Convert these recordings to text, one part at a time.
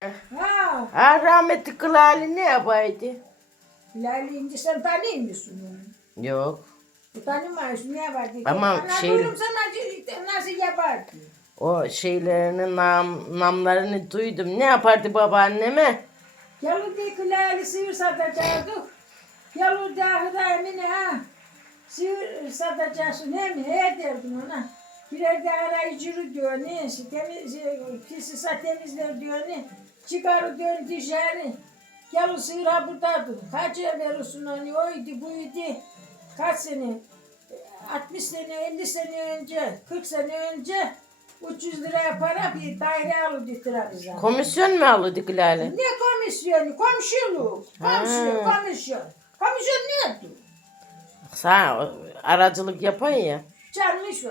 Ha, Ha rahmetli Kılali ne yapaydı? Lale ince sen tanıyor musun onu? Yok. Bu tanımıyorsun ne diye. Ama Ana şey- durum sana nasıl yapardı? O şeylerini nam, namlarını duydum. Ne yapardı babaanneme? Yalıdaki lale sivir satacaktık. Yalıdaki da emine ha. Sivir satacaksın he mi? He derdin ona. Birer de arayıcı diyor ne? Temiz, pisi temizler diyor ne? Çıkarı diyor dışarı. Yalı sığır ha buradadır. Kaç yer verirsin onu? Oydu buydu. Kaç sene? 60 sene, 50 sene önce, 40 sene önce 300 liraya para bir daire alırdılar bize. Komisyon mu alırdı Kılali? Ne komisyonu? Komşuluk. Komşu, Ha. komisyon. Komisyon ne diyor? Sen o- aracılık yapan ya. Çalmış o.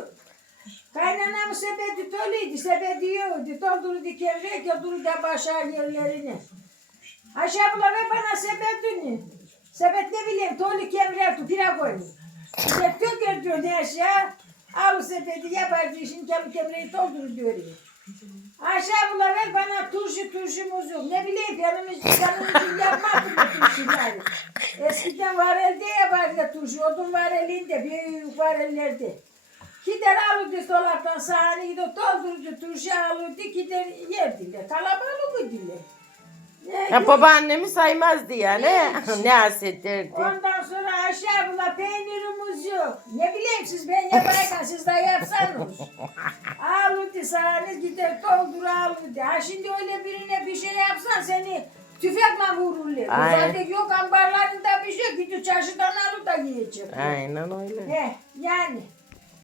Kaynanamı sepeti doluydu, sepeti yiyordu. Doldurdu kevrek, doldurdu başa yerlerini. Ayşe abla ver bana sepetini. Sepet ne bileyim, dolu kevrek, pire koy. Sepet döker diyor ne aşağı. Al sepeti yapardı, işin kendi kemreği doldur diyor. Ayşe abla ver bana turşu turşumuz yok. Ne bileyim yanımız yanımız yapmadım bu turşuları. Eskiden var elde yapardı turşu. Odun var elinde, büyük var ellerde. Gider alırdı dolaptan sahani gider doldurdu turşu alırdı gider yerdiler. Kalabalık idiler. Ne- Ya babaannemi saymazdı yani. ne hasederdi. Ondan sonra Ayşe abla peynirimiz yok. Ne bileyim siz ben yaparken siz de yapsanız. Alırdı sahani gider doldur alırdı. Ha şimdi öyle birine bir şey yapsan seni tüfekle vururlar. Aynen. Zaten yok ambarlarında bir şey gidiyor çarşıdan alır da yiyecek. Aynen öyle. He, yani